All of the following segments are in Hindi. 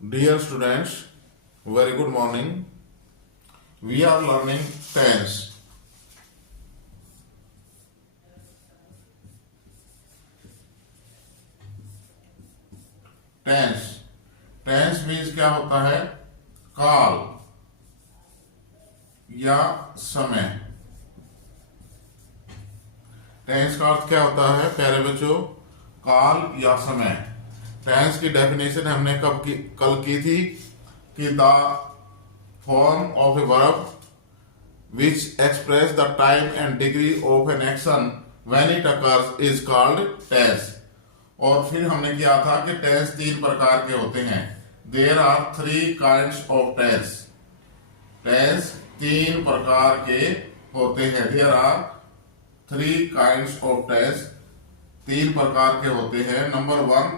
Dear students, very good morning. We are learning tense. Tense tense means क्या होता है? काल या समय। टेंस का अर्थ क्या होता है प्यारे बच्चों? काल या समय। टेंस की डेफिनेशन हमने कल की थी कि the form of a verb which express the time and degree of an action when it occurs is called tense. और फिर हमने किया था कि टेंस तीन प्रकार के होते हैं। There are 3 kinds of tense. Tense तीन प्रकार के होते हैं। There are 3 kinds of tense. तीन प्रकार के होते हैं। Number 1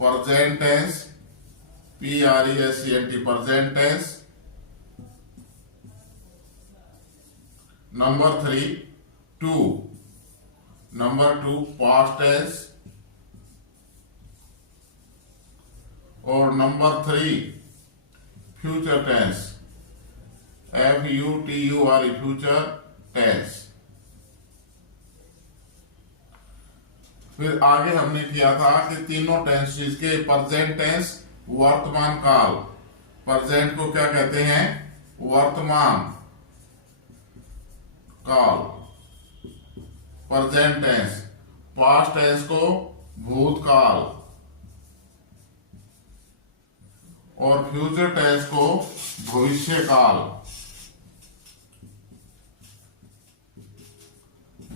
present tense, PRESENT present tense. Number 2 past tense. और number 3 future tense, FUTURE future tense. फिर आगे हमने किया था कि तीनों टेंसेस के प्रेजेंट टेंस वर्तमान काल। प्रेजेंट को क्या कहते हैं? वर्तमान काल, प्रेजेंट टेंस। पास्ट टेंस को भूतकाल और फ्यूचर टेंस को भविष्य काल।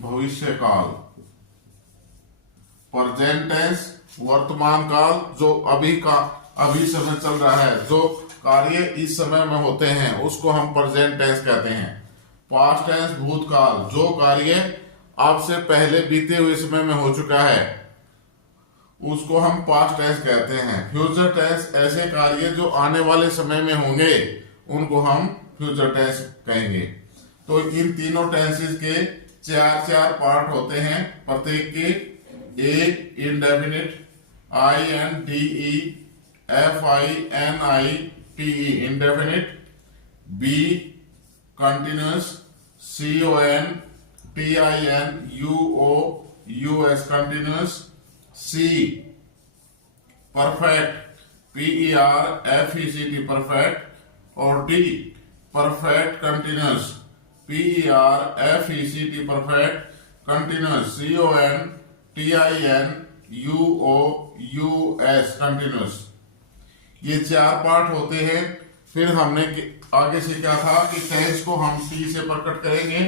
भविष्य काल। प्रेजेंट टेंस वर्तमान काल, जो अभी समय चल रहा है, जो कार्य इस समय में होते हैं उसको हम प्रेजेंट टेंस कहते हैं। पास्ट टेंस भूतकाल, जो कार्य अब से पहले बीते हुए समय में हो चुका है उसको हम पास्ट टेंस कहते हैं। फ्यूचर टेंस ऐसे कार्य जो आने वाले समय में होंगे उनको हम फ्यूचर टेंस कहेंगे। तो इन तीनों टेंसेस के चार पार्ट होते हैं। प्रत्येक के A indefinite, INDEFINITE indefinite, B continuous, CONTINUOUS continuous, C perfect, PERFECT perfect, और D perfect continuous, PERFECT perfect continuous, CONTINUOUS continuous. ये 4 पार्ट होते हैं। फिर हमने आगे से क्या था कि टेंस को हम T से प्रकट करेंगे,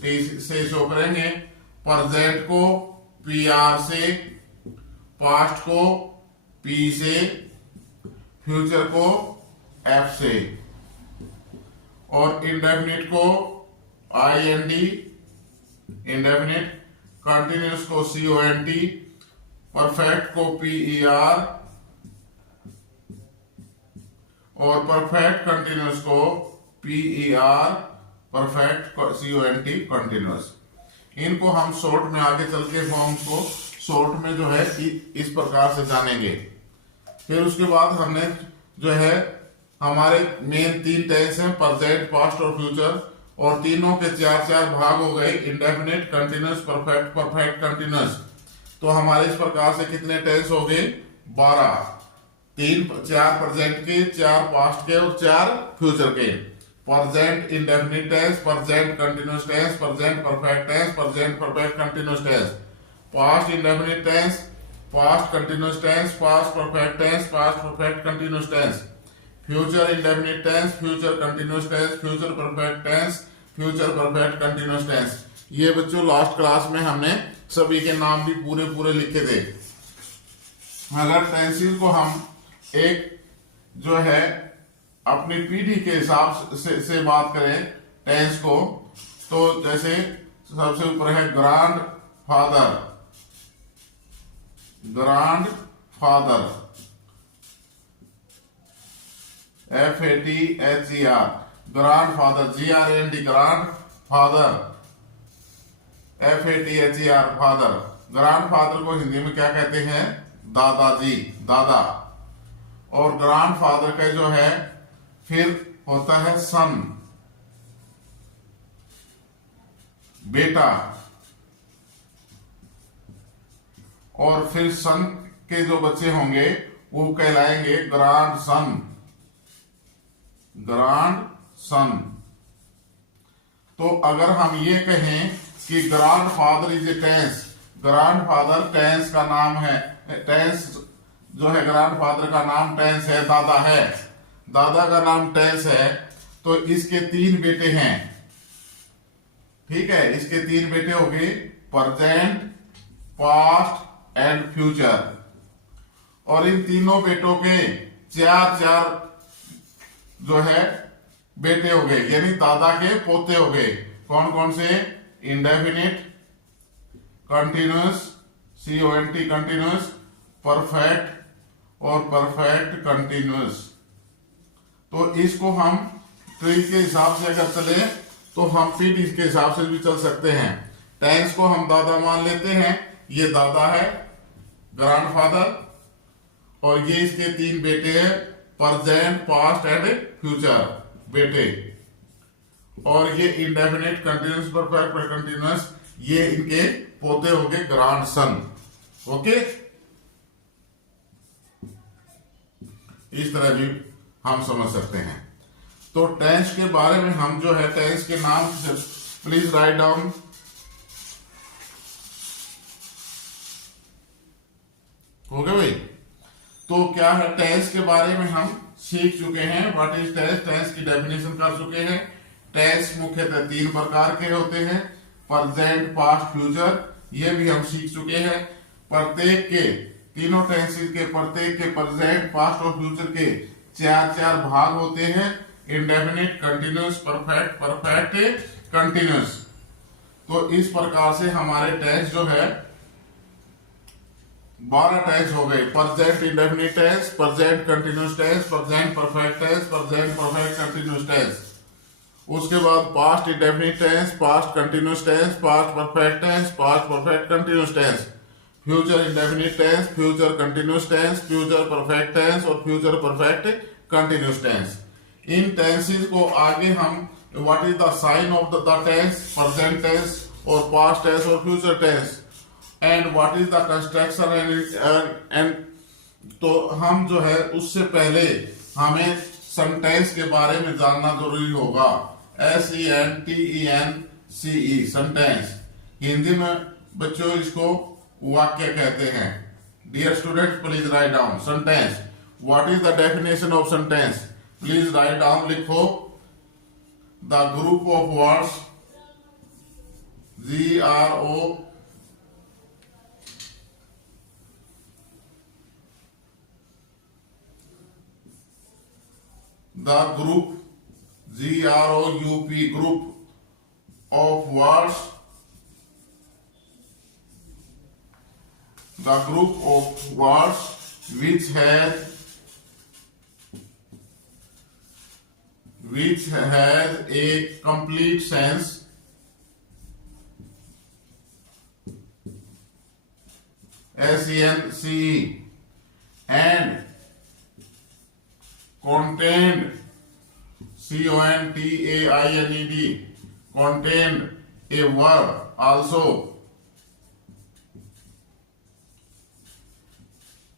T से शो करेंगे। प्रेजेंट को PR से, पास्ट को P से, फ्यूचर को F से, और इंडेफिनिट को IND इंडेफिनिट, कंटिन्यूअस को CONT, परफेक्ट को PER और परफेक्ट कंटिन्यूअस को PER परफेक्ट CONT कंटिन्यूअस। इनको हम शॉर्ट में आगे चल के फॉर्म्स को शॉर्ट में जो है इस प्रकार से जानेंगे। फिर उसके बाद हमने जो है हमारे मेन 3 टेंस हैं, प्रेजेंट, पास्ट और फ्यूचर, और तीनों के 4 भाग हो गए, indefinite, continuous, perfect, perfect continuous. तो हमारे इस प्रकार से कितने टेंस हो गए? 12। 4 प्रेजेंट के, 4 पास्ट के और 4 फ्यूचर के। Present indefinite tense, present continuous tense, present perfect tense, present perfect continuous tense. Past indefinite tense, past continuous tense, past perfect tense, past perfect continuous tense. Future indefinite tense, future continuous tense, future perfect tense, future perfect continuous tense. ये बच्चों लास्ट क्लास में हमने सभी के नाम भी पूरे लिखे थे। अगर टेंसेस को हम एक जो है अपनी पीढ़ी के हिसाब से बात करें टेंस को, तो जैसे सबसे ऊपर है grand father, grand father, FATHER, grand father, GRAND grand father, FATHER father. Grand father को हिंदी में क्या कहते हैं? दादाजी, दादा। और ग्रैंडफादर का जो है फिर होता है सन, बेटा, और फिर सन के जो बच्चे होंगे वो कहलाएंगे ग्रांड सन, ग्रांड सन। तो अगर हम ये कहें कि grandfather is a tense, grandfather tense का नाम है, टेंस जो है ग्रैंडफादर का नाम टेंस है, दादा है, दादा का नाम टेंस है, तो इसके 3 बेटे हैं। ठीक है, इसके 3 बेटे हो गए, प्रेजेंट, पास्ट एंड फ्यूचर। और इन तीनों बेटों के 4 जो है बेटे हो गए, यानी दादा के पोते हो गए। कौन कौन से? Indefinite, continuous, CONT continuous, perfect और परफेक्ट कंटिन्यूअस। तो इसको हम ट्री के हिसाब से अगर चले तो हम पीटी के हिसाब से भी चल सकते हैं। टेंस को हम दादा मान लेते हैं, ये दादा है, ग्रैंडफादर, और ये इसके 3 बेटे हैं, प्रेजेंट, पास्ट एंड फ्यूचर बेटे। और ये इंडेफिनिट, कंटिन्यूअस, परफेक्ट और कंटिन्यूअस, ये इनके पोते हो गए, ग्रैंड सन। ओके, इस तरह भी हम समझ सकते हैं। तो टेंस के बारे में हम जो है टेंस के नाम प्लीज राइट डाउन। हो गया भाई? तो क्या है, टेंस के बारे में हम सीख चुके हैं। What is tense? टेंस की डेफिनेशन कर चुके हैं। टेंस मुख्यतः 3 प्रकार के होते हैं, प्रेजेंट, पास्ट, फ्यूचर, ये भी हम सीख चुके हैं। प्रत्येक के, तीनों टेंसेस के प्रत्येक के प्रेजेंट, पास्ट और फ्यूचर के 4 भाग होते हैं, indefinite, continuous, perfect, perfect continuous. तो इस प्रकार से हमारे टेंस जो है 12 टेंस हो गए, present indefinite tense, present continuous tense, present perfect tense, present perfect continuous tense. उसके बाद past indefinite tense, past continuous tense, past perfect tense, past perfect continuous tense, future indefinite tense, future continuous tense, future perfect tense और फ्यूचर परफेक्ट कंटिन्यूअस टेंस। इन टेंसेस को आगे हम what is the sign of the tense, present tense और पास्ट टेंस और future tense, and what is the construction and तो हम जो है उससे पहले हमें सेंटेंस के बारे में जानना जरूरी होगा। SENTENCE सेंटेंस, हिंदी में बच्चों इसको वाक्य कहते हैं। Dear student please write down sentence. What is the definition of sentence? Please write down, लिखो। The group of words, GRO, the group, GROUP, group of words, the group of words which has a complete sense, SENCE, and contained, CONTAINED, contained a verb also,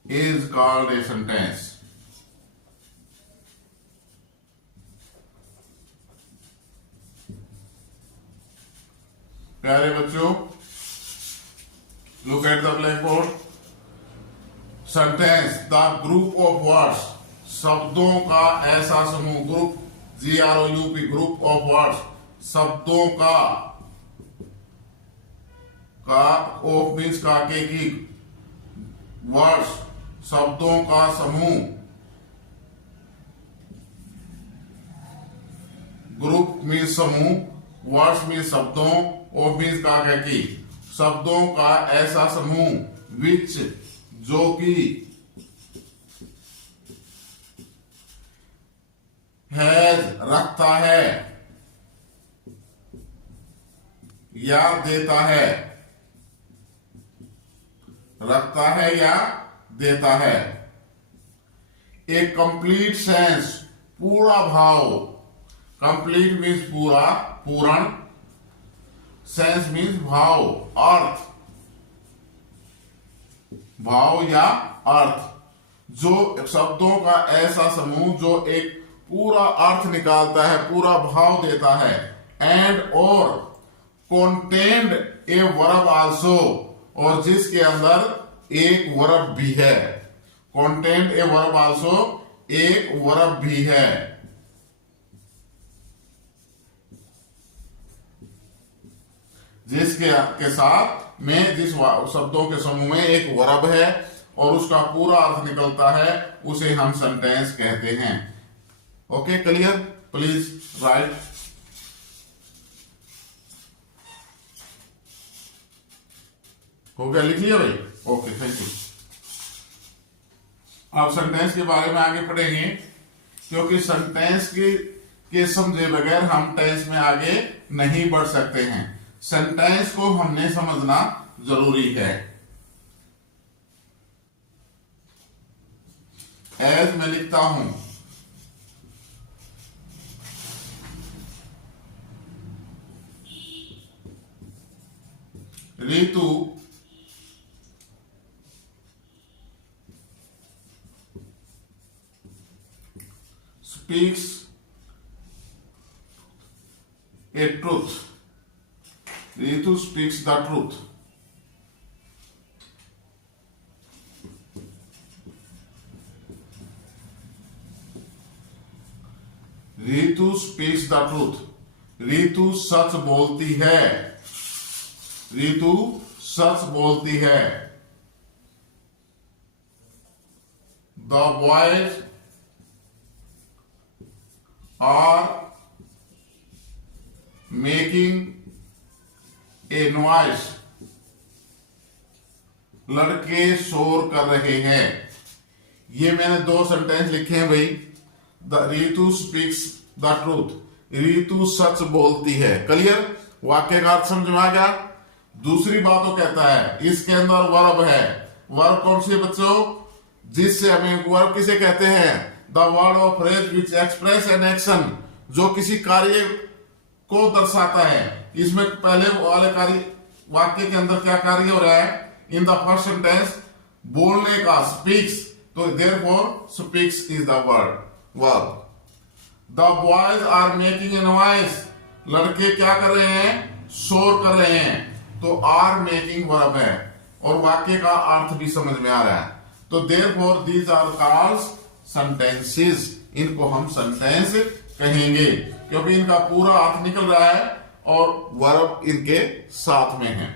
is called a sentence. प्यारे बच्चों, look at the blackboard. Sentence, the group of words, शब्दों का ऐसा समूह, group, GROUP, group of words, शब्दों का ऑफ मीन्स का के की, वर्ड्स शब्दों का समूह, ग्रुप मीन्स समूह, वर्ड्स मीन्स शब्दों, ऑफ मीन्स का के की, शब्दों का ऐसा समूह, विच जो कि, हैज रखता है या देता है, रखता है या देता है, ए कंप्लीट सेंस, पूरा भाव, कंप्लीट मीन्स पूरा, पूर्ण, सेंस मीन्स भाव, अर्थ, भाव या अर्थ, जो शब्दों का ऐसा समूह जो एक पूरा अर्थ निकालता है, पूरा भाव देता है, एंड और contained ए वर्ब आल्सो, और जिसके अंदर एक वर्ब भी है, contained ए वर्ब आल्सो, एक वर्ब भी है, जिसके के साथ में जिस शब्दों के समूह में एक वर्ब है और उसका पूरा अर्थ निकलता है, उसे हम सेंटेंस कहते हैं। Okay, clear? Please right. हो गया, लिख लिया भाई? Okay, thank you. अब सेंटेंस के बारे में आगे पढ़ेंगे, क्योंकि सेंटेंस के समझे बगैर हम टेंस में आगे नहीं बढ़ सकते हैं। सेंटेंस को हमने समझना जरूरी है। एज मैं लिखता हूं, ऋतु speaks a truth. Ritu speaks the truth. Ritu speaks the truth. Ritu सच बोलती है, रितु सच बोलती है। The boys are making a noise. लड़के शोर कर रहे हैं। ये मैंने दो सेंटेंस लिखे हैं भाई। The Ritu speaks the truth, Ritu सच बोलती है। क्लियर? वाक्य का अर्थ समझ में आ गया। दूसरी बात वो कहता है, इसके अंदर वर्ब है। वर्ब कौन सी है बच्चों? जिससे हमें वर्ब किसे कहते हैं? The word of phrase which express an action, जो किसी कार्य को दर्शाता है। इसमें पहले वाले कार्य वाक्य के अंदर क्या कार्य हो रहा है? इन द फर्स्ट सेंटेंस बोलने का, स्पीक्स, तो therefore speaks is the verb. The boys are making a noise, लड़के क्या कर रहे हैं? शोर कर रहे हैं। तो आर मेकिंग वर्ब है और वाक्य का अर्थ भी समझ में आ रहा है। तो therefore these are called sentences, इनको हम सेंटेंस कहेंगे क्योंकि इनका पूरा अर्थ निकल रहा है और वर्ब इनके साथ में है।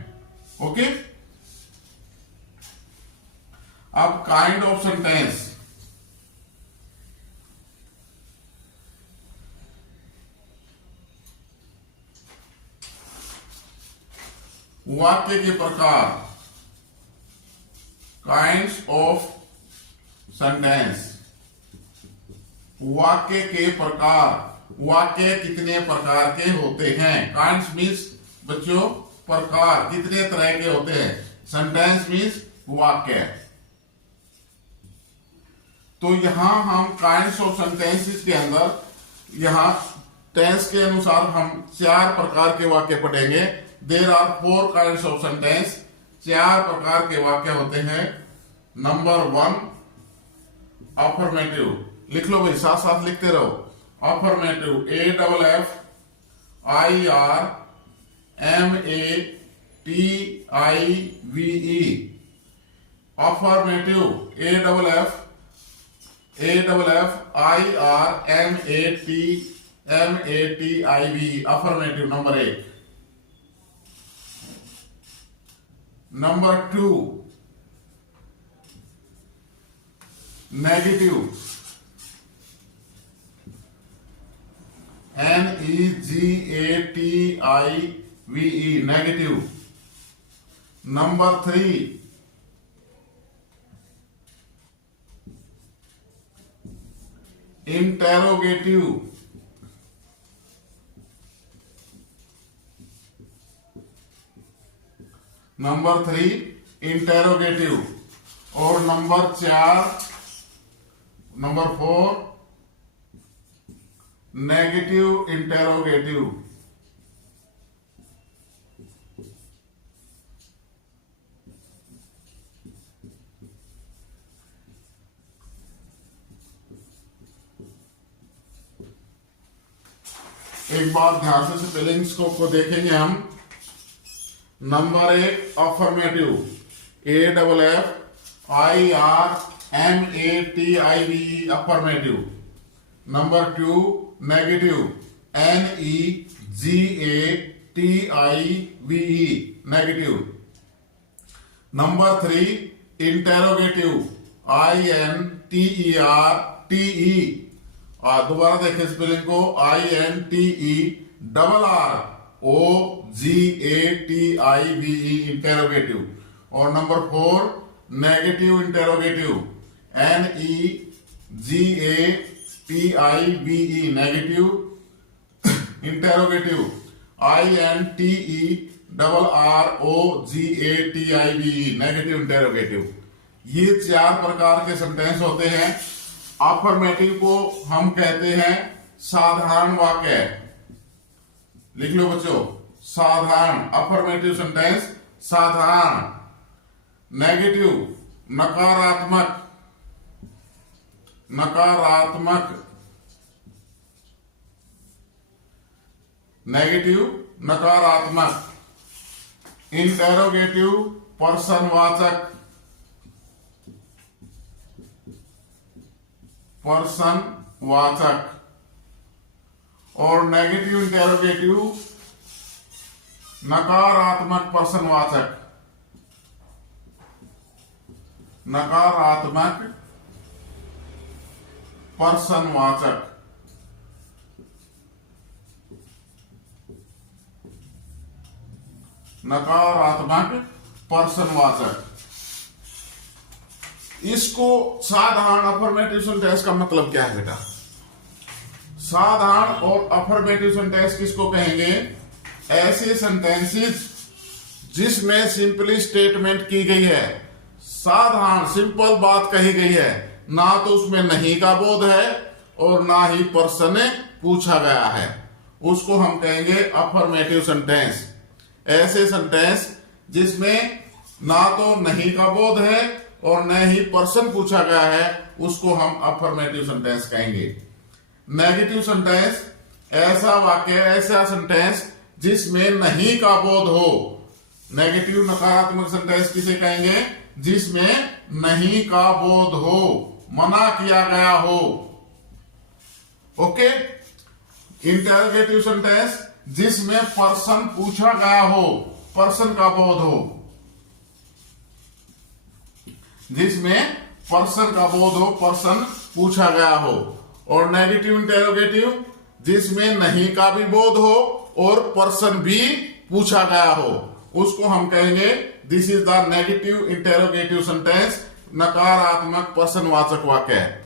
ओके, अब काइंड ऑफ सेंटेंस। वाक्य के प्रकार, काइंड्स ऑफ सेंटेंस। वाक्य के प्रकार, वाक्य कितने प्रकार के होते हैं? काइंड्स मीन्स बच्चों प्रकार, कितने तरह के होते हैं। सेंटेंस मीन्स वाक्य। तो यहां हम काइंड्स ऑफ सेंटेंसेस के अंदर यहां टेंस के अनुसार हम 4 प्रकार के वाक्य पढ़ेंगे। There are 4 kinds of sentence, 4 प्रकार के वाक्य होते हैं। नंबर 1 अफर्मेटिव, लिख लो भाई, साथ साथ लिखते रहो। Affirmative, AFFIRMATIVE, affirmative, AFFIRMATIVE, affirmative number 1। Number 2 negative, NEGATIVE, negative. Number 3 interrogative, number 3 interrogative. और नंबर 4 नंबर 4 नेगेटिव इंटेरोगेटिव। एक बार ध्यान से स्पेलिंग्स को देखेंगे हम। Number 1 affirmative, AFFIRMATIVE affirmative. Number 2 negative, NEGATIVE negative. Number 3 interrogative, INTERTE। और दोबारा देखें स्पेलिंग को, INTERROGATIVE इंटेरोगेटिव। और number 4 negative interrogative, NEGATIVE negative interrogative, INTERROGATIVE negative interrogative. ये 4 प्रकार के सेंटेंस होते हैं। अफर्मेटिव को हम कहते हैं साधारण वाक्य। लिख लो बच्चों, साधारण। अफर्मेटिव सेंटेंस साधारण। नेगेटिव नकारात्मक, नकारात्मक। नेगेटिव नकारात्मक। इंटेरोगेटिव प्रश्नवाचक, प्रश्नवाचक। और नेगेटिव इंटेरोगेटिव नकारात्मक प्रश्नवाचक, नकारात्मक प्रश्नवाचक। नकारात्मक प्रश्नवाचक। इसको साधारण अफर्मेटिव सेंटेंस का मतलब क्या है बेटा? साधारण और अफर्मेटिव सेंटेंस किसको कहेंगे? ऐसे सेंटेंसेस जिसमें सिंपली स्टेटमेंट की गई है, साधारण सिंपल बात कही गई है, ना तो उसमें नहीं का बोध है और ना ही प्रश्न पूछा गया है, उसको हम कहेंगे अफर्मेटिव सेंटेंस। ऐसे सेंटेंस जिसमें ना तो नहीं का बोध है और न ही प्रश्न पूछा गया है, उसको हम अफर्मेटिव सेंटेंस कहेंगे। नेगेटिव सेंटेंस ऐसा वाक्य, ऐसा सेंटेंस जिसमें नहीं का बोध हो। नेगेटिव नकारात्मक सेंटेंस किसे कहेंगे? जिसमें नहीं का बोध हो, मना किया गया हो। ओके। इंटेरोगेटिव सेंटेंस जिसमें प्रश्न पूछा गया हो, प्रश्न का बोध हो, जिसमें प्रश्न का बोध हो, प्रश्न पूछा गया हो। और नेगेटिव इंटेरोगेटिव जिसमें नहीं का भी बोध हो और प्रश्न भी पूछा गया हो, उसको हम कहेंगे this is the negative interrogative sentence, नकारात्मक प्रश्नवाचक वाक्य।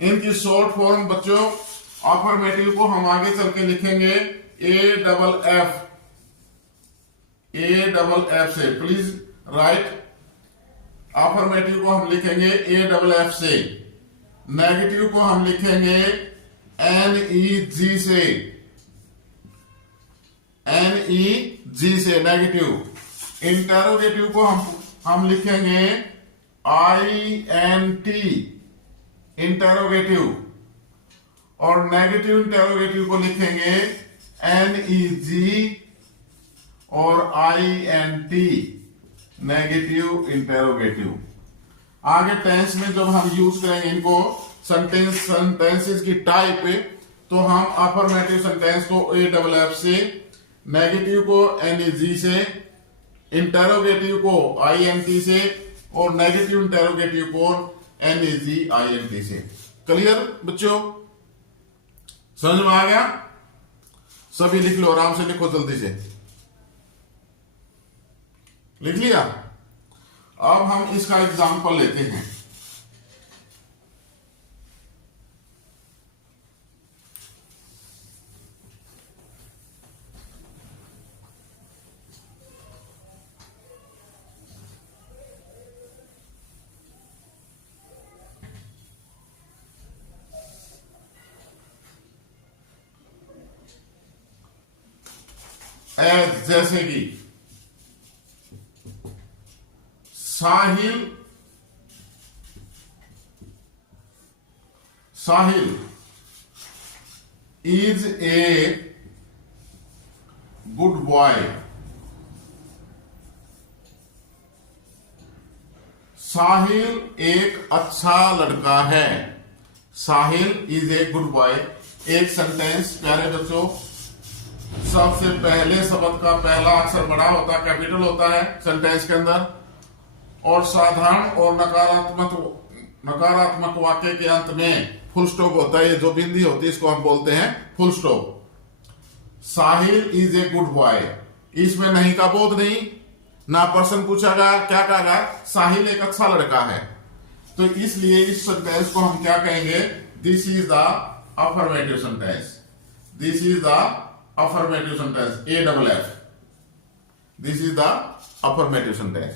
इनकी शॉर्ट फॉर्म बच्चों, अफर्मेटिव को हम आगे चल के लिखेंगे AFF, AFF से। Please right. अफर्मेटिव को हम लिखेंगे AFF से। नेगेटिव को हम लिखेंगे NEG से, NEG से नेगेटिव। इंटेरोगेटिव को हम लिखेंगे INT इंटेरोगेटिव। और नेगेटिव इंटेरोगेटिव को लिखेंगे NEG और INT नेगेटिव इंटेरोगेटिव। आगे टेंस में जब हम यूज करेंगे इनको, सेंटेंसेस की टाइप, तो हम अफर्मेटिव सेंटेंस को AFF से, नेगेटिव को NEG से, इंटेरोगेटिव को INT से और नेगेटिव इंटेरोगेटिव को NEG INT से। क्लियर बच्चों? समझ में आ गया? सभी लिख लो, आराम से लिखो, जल्दी से लिख लिया। अब हम इसका एग्जाम्पल लेते हैं। एज जैसे कि साहिल is a good boy. Sahil एक अच्छा लड़का है। साहिल इज ए गुड बॉय। एक सेंटेंस प्यारे बच्चों, सबसे पहले शब्द का पहला अक्षर बड़ा होता है, कैपिटल होता है सेंटेंस के अंदर, और साधारण और नकारात्मक वाक्य के अंत में फुल स्टॉप होता है। ये जो बिंदी होती है इसको हम बोलते हैं full stop. Sahil is a good boy, इसमें नहीं का बोध नहीं, ना पर्सन पूछा गया, क्या कहा गया, साहिल एक अच्छा लड़का है। तो इसलिए इस सेंटेंस को हम क्या कहेंगे, this is the affirmative sentence. This is the affirmative sentence, AFF। This is the affirmative sentence.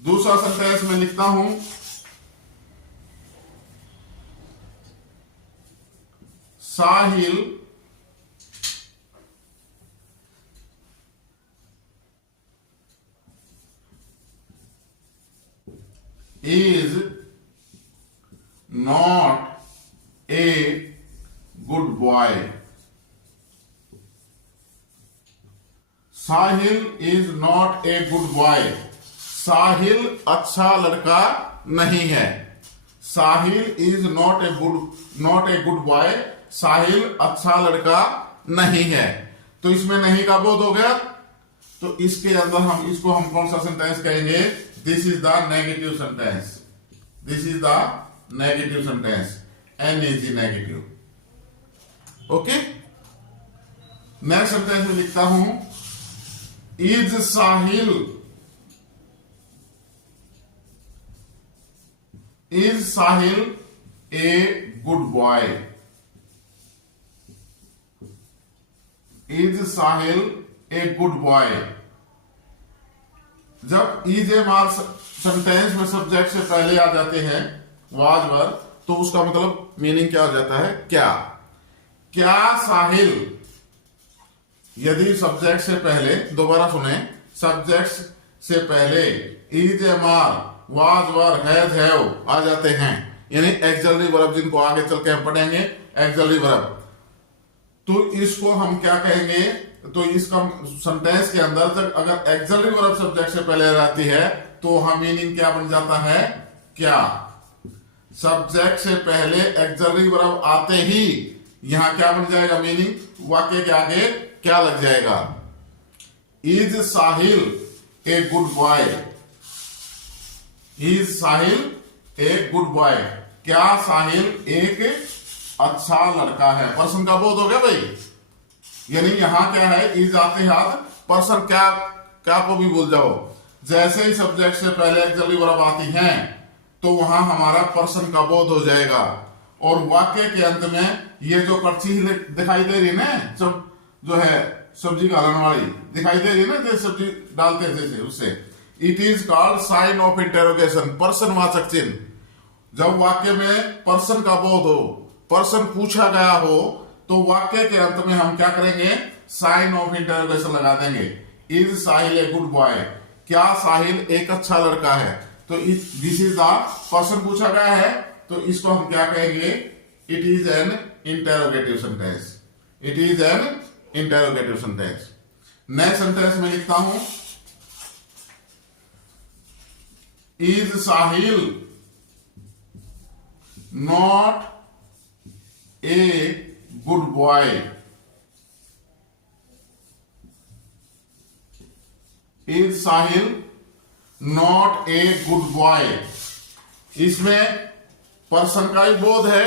दूसरा सेंटेंस में लिखता हूं, साहिल is not a good boy. Sahil is not a good boy. साहिल अच्छा लड़का नहीं है। साहिल is not a good boy. साहिल अच्छा लड़का नहीं है। तो इसमें नहीं का बोध हो गया। तो इसके अंदर इसको हम कौन सा सेंटेंस कहेंगे, this is the negative sentence. This is the negative sentence, NEG negative. Okay, next sentence में लिखता हूं, is Sahil A good boy. Is Sahil A good boy. जब इज ए मार सेंटेंस में सब्जेक्ट से पहले आ जाते हैं वाज वर, तो उसका मतलब मीनिंग क्या हो जाता है, क्या साहिल। यदि सब्जेक्ट से पहले, दोबारा सुने, सब्जेक्ट से पहले इज ए मार वाज वर हैज हैव आ जाते हैं, यानी एक्सिलरी वर्ब, जिनको आगे चल के हम पढ़ेंगे एक्सिलरी वर्ब, तो इसको हम क्या कहेंगे, तो इसका सेंटेंस के अंदर जब अगर एक्सिलरी वर्ब सब्जेक्ट से पहले रहती है तो हम मीनिंग क्या बन जाता है, क्या। सब्जेक्ट से पहले एक्सिलरी वर्ब आते ही यहां क्या बन जाएगा मीनिंग, वाक्य के आगे क्या लग जाएगा, is Sahil A good boy. Is Sahil A good boy. क्या साहिल एक अच्छा लड़का है। पर्सन का बोध हो गया भाई, यानी यहां क्या है, इज आते हाथ पर्सन क्या को भी भूल जाओ। जैसे ही सब्जेक्ट से पहले एक्सिलरी वर्ब आती हैं तो वहां हमारा पर्सन का बोध हो जाएगा, और वाक्य के अंत में ये जो कड़छी दिखाई दे रही है ना, सब जो है सब्जी गालन वाली दिखाई दे रही है ना, जैसे सब्जी डालते हैं जैसे, उससे it is called sign of interrogation, पर्सन वाचक चिन्ह। जब वाक्य में पर्सन का बोध हो, पर्सन पूछा गया हो, तो वाक्य के अंत में हम क्या करेंगे, साइन ऑफ इंटेरोगेशन लगा देंगे। Is Sahil A good boy. क्या साहिल एक अच्छा लड़का है। तो दिस इज द पर्सन पूछा गया है, तो इसको हम क्या कहेंगे, it is an interrogative sentence. It is an interrogative sentence. Next sentence में लिखता हूं, is Sahil not a good boy. Is Sahil not a good boy. इसमें पर्सन का ही बोध है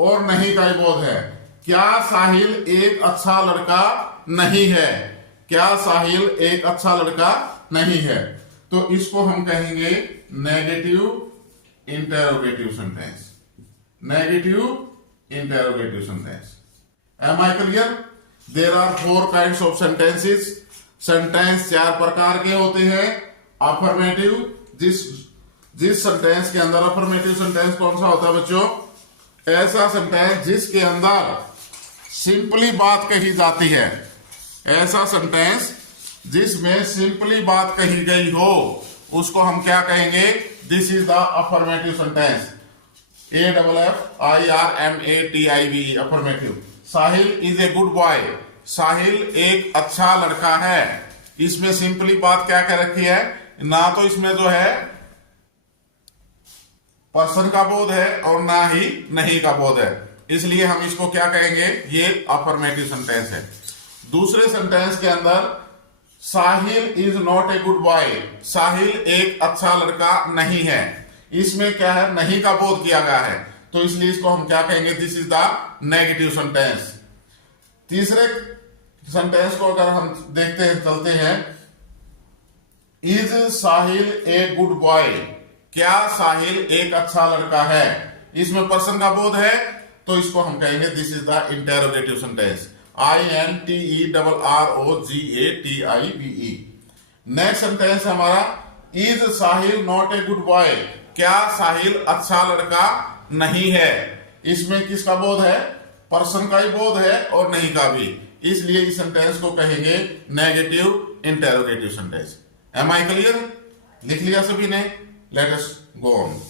और नहीं का ही बोध है। क्या साहिल एक अच्छा लड़का नहीं है। क्या साहिल एक अच्छा लड़का नहीं है। तो इसको हम कहेंगे negative interrogative sentence. Negative interrogative sentence. Am I clear. There are 4 kinds of sentences. Sentence 4 प्रकार के होते हैं। अफर्मेटिव, जिस सेंटेंस के अंदर अफर्मेटिव सेंटेंस कौन सा होता है बच्चों, ऐसा सेंटेंस जिसके अंदर सिंपली बात कही जाती है। ऐसा सेंटेंस जिसमें सिंपली बात कही गई हो उसको हम क्या कहेंगे? This is the affirmative sentence. AFFIRMATIVE affirmative. Sahil is a good boy. Sahil एक अच्छा लड़का है। इसमें सिंपली बात क्या कह रखी है? ना तो इसमें जो है पर्सन का बोध है और ना ही नहीं का बोध है, इसलिए हम इसको क्या कहेंगे? ये अफर्मेटिव सेंटेंस है। दूसरे सेंटेंस के अंदर Sahil is not a good boy. Sahil एक अच्छा लड़का नहीं है। इसमें क्या है? नहीं का बोध किया गया है, तो इसलिए इसको हम क्या कहेंगे? This is the negative sentence. तीसरे सेंटेंस को अगर हम देखते हैं, चलते हैं, is Sahil A good boy. क्या साहिल एक अच्छा लड़का है? इसमें पर्सन का बोध है, तो इसको हम कहेंगे this is the interrogative sentence. INTERROGATIVE। Next sentence हमारा, is Sahil not a good boy. क्या साहिल अच्छा लड़का नहीं है? इसमें किसका बोध है? पर्सन का ही बोध है और नहीं का भी, इसलिए इस सेंटेंस को कहेंगे negative interrogative sentence. Am I clear? लिख लिया सभी ने? Let us go on.